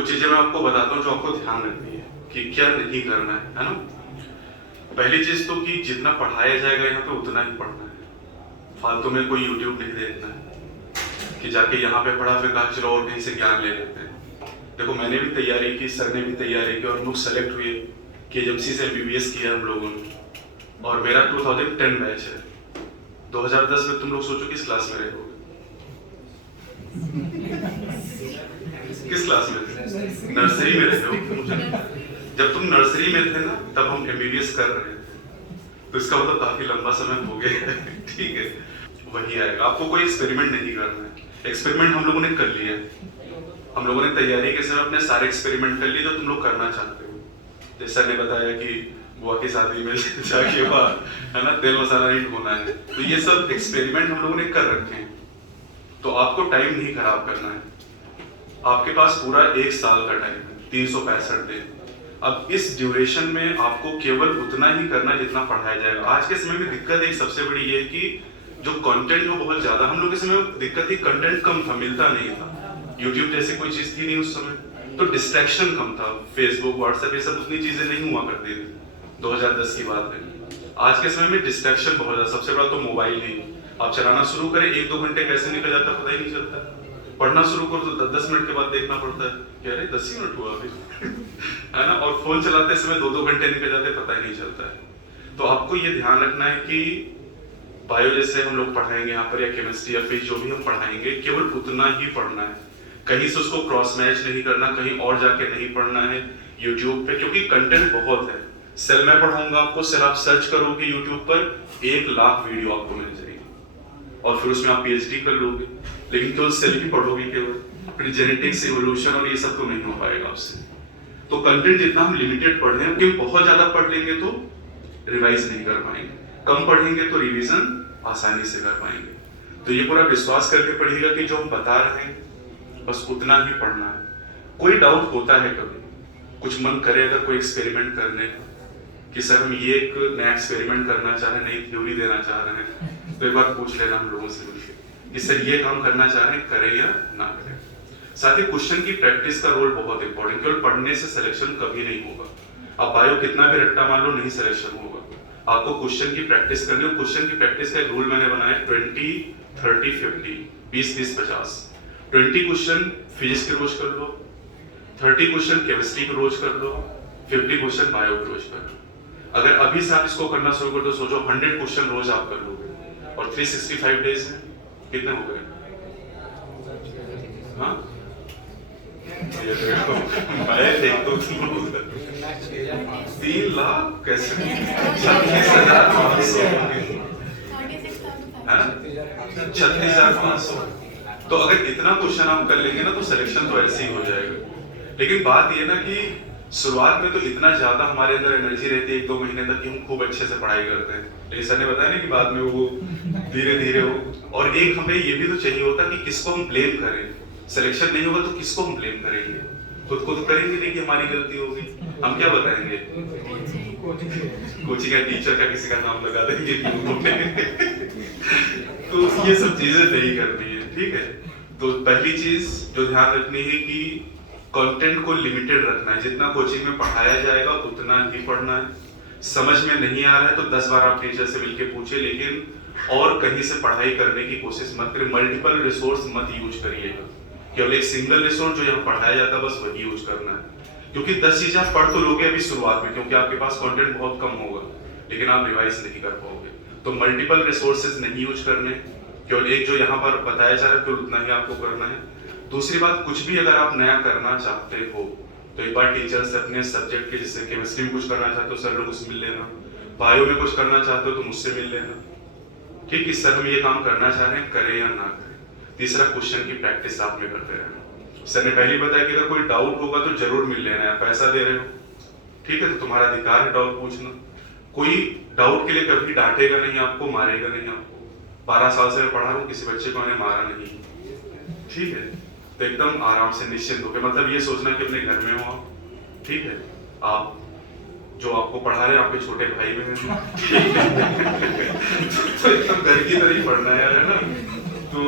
कुछ चीजें मैं आपको बताता हूँ जो आपको ध्यान रखनी है कि क्या नहीं करना है ना। पहली चीज तो कि जितना पढ़ाया जाएगा यहाँ पे उतना ही पढ़ना है। फालतू में कोई यूट्यूब नहीं देखना है कि जाके यहाँ पे पढ़ा फिर कहा चलो और कहीं से ज्ञान ले लेते हैं। देखो मैंने भी तैयारी की, सर ने भी तैयारी की और हम लोग सेलेक्ट हुए कि एमसी से MBBS किया हम लोगों ने। और मेरा 2010 बैच है। 2010 में तुम लोग सोचो किस क्लास में रहे हो? किस क्लास में थे? नर्सरी में रहे हो। जब तुम नर्सरी में थे ना तब हम MBBS कर रहे थे, तो इसका मतलब काफी लंबा समय हो गया है। ठीक है, वही आएगा। आपको कोई एक्सपेरिमेंट नहीं करना है। एक्सपेरिमेंट हम लोगों ने कर लिया। हम लोगों ने तैयारी के समय अपने सारे एक्सपेरिमेंट कर लिए जो तुम लोग करना चाहते हो। जैसे सर ने बताया कि बुआ की शादी में जाके है ना तेल मसाला नहीं ढूंढना है, तो ये सब एक्सपेरिमेंट हम लोगों ने कर रखे हैं। तो आपको टाइम नहीं खराब करना है। आपके पास पूरा 1 साल का टाइम है, 365 दिन। अब इस ड्यूरेशन में आपको केवल उतना ही करना है जितना पढ़ाया जाएगा। आज के समय में दिक्कत एक सबसे बड़ी ये है कि जो कंटेंट हो बहुत ज्यादा, हम लोग के समय में दिक्कत थी कंटेंट कम था, मिलता नहीं था। यूट्यूब जैसे कोई चीज थी नहीं उस समय, तो डिस्ट्रैक्शन कम था। फेसबुक, व्हाट्सएप ये सब उतनी चीजें नहीं हुआ करती थी। 2010 की बात है। आज के समय में डिस्ट्रैक्शन बहुत ज्यादा। सबसे बड़ा तो मोबाइल ही आप चलाना शुरू करें, 1-2 घंटे कैसे निकल जाता पता ही नहीं चलता। पढ़ना शुरू करो तो 10-10 मिनट के बाद देखना पड़ता है कि अरे 10 ही मिनट हुआ अभी। है ना। और फोन चलाते समय 2-2 घंटे निकल जाते पता ही नहीं चलता है। तो आपको ये ध्यान रखना है कि बायो जैसे हम लोग पढ़ाएंगे यहाँ पर या केमिस्ट्री या फिर जो भी हम पढ़ाएंगे केवल उतना ही पढ़ना है। कहीं से उसको क्रॉस मैच नहीं करना, कहीं और जाके नहीं पढ़ना है यूट्यूब पे, क्योंकि कंटेंट बहुत है। सेल मैं पढ़ाऊंगा आपको, सेल आप सर्च करोगे यूट्यूब पर 1 लाख वीडियो आपको मिल जाएगी और फिर उसमें आप PhD कर लोगे। लेकिन केवल सेल ही पढ़ोगे केवल, फिर जेनेटिक्स, इवोल्यूशन और ये सब तो नहीं हो पाएगा आपसे। तो कंटेंट जितना हम लिमिटेड पढ़ रहे हैं, क्योंकि बहुत ज्यादा पढ़ लेंगे तो रिवाइज नहीं कर पाएंगे, कम पढ़ेंगे तो रिवीजन आसानी से कर पाएंगे। तो ये पूरा विश्वास करके पढ़िएगा कि जो हम बता रहे हैं बस उतना ही पढ़ना है। कोई डाउट होता है कभी, कुछ मन करे अगर कोई एक्सपेरिमेंट करने का कि सर हम ये एक नया एक्सपेरिमेंट करना चाह रहे हैं, नई थ्योरी देना चाह रहे हैं, तो एक बार पूछ लेना हम लोगों से मिलकर कि सर ये काम करना चाह रहे हैं, करें या ना करें। साथ ही क्वेश्चन की प्रैक्टिस का रोल बहुत इंपॉर्टेंट। केवल पढ़ने से सिलेक्शन कभी नहीं होगा। आप बायो कितना भी रट्टा मार लो, नहीं सिलेक्शन होगा। आपको क्वेश्चन की प्रैक्टिस करनी है। क्वेश्चन की प्रैक्टिस का रूल मैंने बनाया 20, 30, 50, 20, 30, 50। 20 क्वेश्चन फिजिक्स के रोज कर लो, 30 क्वेश्चन केमिस्ट्री के रोज कर लो, 50 क्वेश्चन बायो के रोज कर लो। अगर अभी से आप इसको करना शुरू कर दो, सोचो 100 क्वेश्चन रोज आप कर लोगे और 365 डेज में कितने हो गए? हाँ, ये देखो मैं देखो 3 लाख कैसे? 36,500 है, 36,500। तो अगर इतना क्वेश्चन आप कर लेंगे ना तो सिलेक्शन तो ऐसे ही हो जाएगा। लेकिन बात ये ना कि शुरुआत में तो इतना ज्यादा हमारे अंदर एनर्जी रहती है 1-2 महीने तक कि हम खूब अच्छे से पढ़ाई करते हैं। लेकिन सर ने बताया ना कि बाद में वो धीरे धीरे हो। और एक हमें ये भी तो चाहिए होता कि किसको हम ब्लेम करें। सिलेक्शन नहीं होगा तो किसको हम ब्लेम करेंगे? खुद को तो करेंगे नहीं कि हमारी गलती होगी। हम क्या बताएंगे? कोचिंग या टीचर का किसी का नाम लगा देंगे। तो ये सब चीजें नहीं करनी है, ठीक है। तो पहली चीज जो ध्यान रखनी है कि कंटेंट को लिमिटेड रखना है। जितना कोचिंग में पढ़ाया जाएगा उतना ही पढ़ना है। समझ में नहीं आ रहा है तो 10 बार आप टीचर से मिलके पूछिए, लेकिन और कहीं से पढ़ाई करने की कोशिश मत करिए। मल्टीपल रिसोर्स मत यूज करिएगा। केवल एक सिंगल रिसोर्स जो यहाँ पढ़ाया जाता है बस वही यूज करना है। क्योंकि 10 चीजें आप पढ़ तो लोगे अभी शुरुआत में, क्योंकि आपके पास कंटेंट बहुत कम होगा, लेकिन आप रिवाइज नहीं कर पाओगे। तो मल्टीपल रिसोर्सेज नहीं यूज करने, केवल एक जो यहाँ पर बताया जा रहा है केवल उतना ही आपको करना है। दूसरी बात, कुछ भी अगर आप नया करना चाहते हो तो एक बार टीचर से अपने सब्जेक्ट के, जैसे केमिस्ट्री में कुछ करना चाहते हो सर लोग उससे मिल लेना, बायो में कुछ करना चाहते हो तो मुझसे मिल लेना, ठीक है। सर हम ये काम करना चाह रहे हैं, करें या ना करें। तीसरा, क्वेश्चन की प्रैक्टिस आप में करते रहना। सर ने पहले बताया कि अगर कोई डाउट होगा तो जरूर मिल लेना है। पैसा दे रहे हो, ठीक है, तो तुम्हारा अधिकार है डाउट पूछना। कोई डाउट के लिए कभी डांटेगा नहीं आपको, मारेगा नहीं आपको। 12 साल से मैं पढ़ा रहा हूँ, किसी बच्चे को मैंने मारा नहीं, ठीक है। तो एकदम आराम से निश्चिंत होकर, मतलब ये सोचना कि अपने घर में हो आप, ठीक है। आप जो आपको पढ़ा रहे हैं आपके छोटे भाई बहन तो एकदम घर की तरह ही पढ़ना है यार, है ना। तो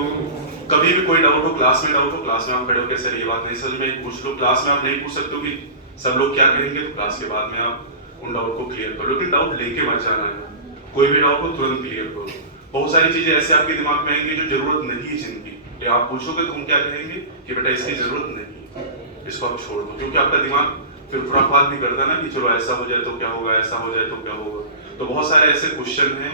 कभी भी कोई डाउट हो, क्लास में डाउट हो, क्लास में आप खड़े होकर सर ये बात नहीं समझ में, पूछ लो। क्लास में आप नहीं पूछ सकते हो कि सब लोग क्या कहेंगे, तो क्लास के बाद में आप उन डाउट को क्लियर करो, लेकिन डाउट लेके मत जाना है। कोई भी डाउट हो तुरंत क्लियर करो। बहुत सारी चीजें ऐसे आपके दिमाग में आएंगी जो जरूरत नहीं है जिनकी, ये आप पूछोगे तो हम क्या कहेंगे कि बेटा इसकी जरूरत नहीं, इसको आप छोड़ दो, क्योंकि आपका दिमाग फिर खुराफात नहीं करता ना कि चलो ऐसा हो जाए तो क्या होगा, ऐसा हो जाए तो क्या होगा। तो बहुत सारे ऐसे क्वेश्चन हैं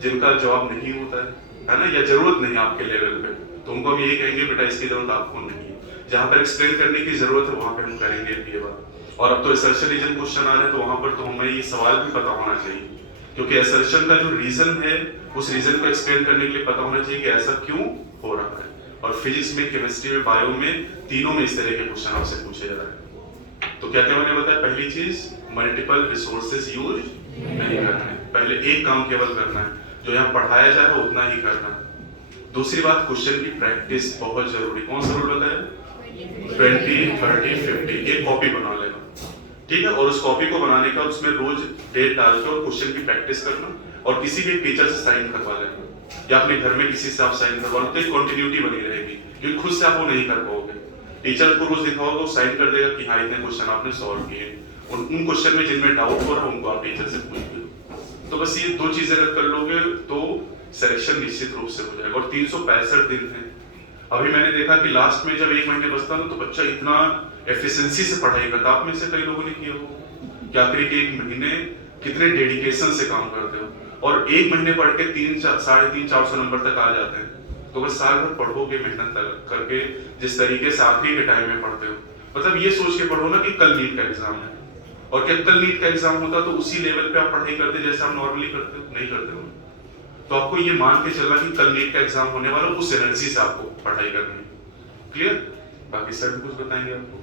जिनका जवाब नहीं होता है ना, या जरूरत नहीं आपके लेवल पे, तो उनको हम यही कहेंगे बेटा इसकी जरूरत आपको नहीं है। जहां पर एक्सप्लेन करने की जरूरत है वहां पर हम करेंगे ये बात। और अब तो असर्शन रीजन क्वेश्चन आ रहे हैं, तो वहां पर तो हमें ये सवाल भी पता होना चाहिए, क्योंकि असर्शन का जो रीजन है उस रीजन को एक्सप्लेन करने के लिए पता होना चाहिए कि ऐसा क्यों हो रहा है। और फिजिक्स में, केमिस्ट्री में, बायो में, तीनों में इस तरह के क्वेश्चन आपसे पूछे जा रहे हैं। तो क्या क्या मैंने बताया, पहली चीज मल्टीपल रिसोर्सेज यूज नहीं करना है, पहले एक काम केवल करना है, जो यहाँ पढ़ाया जा रहा है उतना ही करना है। दूसरी बात, क्वेश्चन की प्रैक्टिस बहुत जरूरी। कौन सा रूल बताया, 20, 30, 50, एक कॉपी बना लेना, ठीक है। और उस कॉपी को बनाने का उसमें रोज डेट डाल के और क्वेश्चन की प्रैक्टिस करना, और किसी भी टीचर से साइन करवा लेना, या अपने घर में किसी से आप साइन करवा लो, तो एक कंटिन्यूटी बनी रहेगी, क्योंकि खुद से आप वो नहीं कर पाओगे। टीचर को रोज दिखाओगे वो साइन कर देगा कि हाँ इतने क्वेश्चन आपने सॉल्व किए, उन क्वेश्चन में जिनमें डाउट हो रहा है उनको आप टीचर से पूछिए। तो बस ये दो चीजें अगर कर लोगे तो सिलेक्शन निश्चित रूप से हो जाएगा। और 365 दिन है, अभी मैंने देखा कि लास्ट में जब 1 महीने बचता ना, तो बच्चा इतना एफिशिएंसी से पढ़ाई करता। आप में से कई लोगों ने किया हो कि आखिरी के 1 महीने कितने डेडिकेशन से काम करते हो, और 1 महीने पढ़ के 300-450 नंबर तक आ जाते हैं। तो बस साल भर पढ़ोगे मेहनत करके, जिस तरीके से आखिरी के टाइम में पढ़ते हो, मतलब ये सोच के पढ़ो ना कि कल नीट का एग्जाम है, और क्या कल नीट का एग्जाम होता तो उसी लेवल पे आप पढ़ाई करते जैसे आप नॉर्मली करते हो, नहीं करते हो। तो आपको ये मान के चलना कि कल नीट का एग्जाम होने वाला, उस एनर्जी से आपको पढ़ाई करनी है। क्लियर? बाकी सर भी कुछ बताएंगे आपको।